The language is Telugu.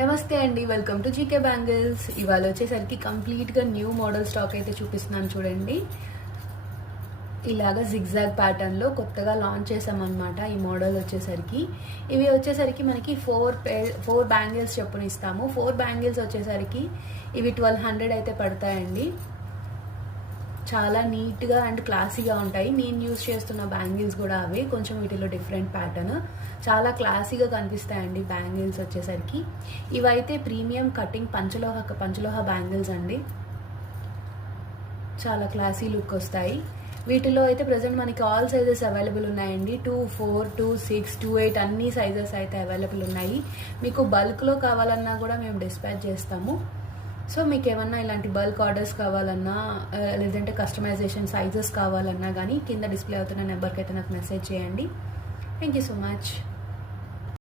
నమస్తే అండి, వెల్కమ్ టు జీకే బ్యాంగిల్స్. ఇవాళ వచ్చేసరికి కంప్లీట్గా న్యూ మోడల్ స్టాక్ అయితే చూపిస్తున్నాను చూడండి. ఇలాగా జిగ్జాగ్ ప్యాటర్న్లో కొత్తగా లాంచ్ చేసామన్నమాట. ఈ మోడల్ వచ్చేసరికి ఇవి వచ్చేసరికి మనకి ఫోర్ బ్యాంగిల్స్ చెప్పున ఇస్తాము. 4 బ్యాంగిల్స్ వచ్చేసరికి ఇవి 1200 అయితే పడతాయండి. చాలా నీట్గా అండ్ క్లాసీగా ఉంటాయి. నేను యూజ్ చేస్తున్న బ్యాంగిల్స్ కూడా అవే, కొంచెం వీటిలో డిఫరెంట్ ప్యాటర్న్, చాలా క్లాసీగా కనిపిస్తాయండి బ్యాంగిల్స్ వచ్చేసరికి. ఇవైతే ప్రీమియం కటింగ్ పంచలోహ బ్యాంగిల్స్ అండి, చాలా క్లాసీ లుక్ వస్తాయి. వీటిలో అయితే ప్రజెంట్ మనకి ఆల్ సైజెస్ అవైలబుల్ ఉన్నాయండి. 2, 4, 2, 6, 2, 8 అన్ని సైజెస్ అయితే అవైలబుల్ ఉన్నాయి. మీకు బల్క్లో కావాలన్నా కూడా మేము డిస్పాచ్ చేస్తాము. సో మీకు ఏమన్నా ఇలాంటి బల్క్ ఆర్డర్స్ కావాలన్నా లేదంటే కస్టమైజేషన్ సైజెస్ కావాలన్నా కానీ కింద డిస్ప్లే అవుతున్న నెంబర్కి అయితే నాకు మెసేజ్ చేయండి. Thank you so much.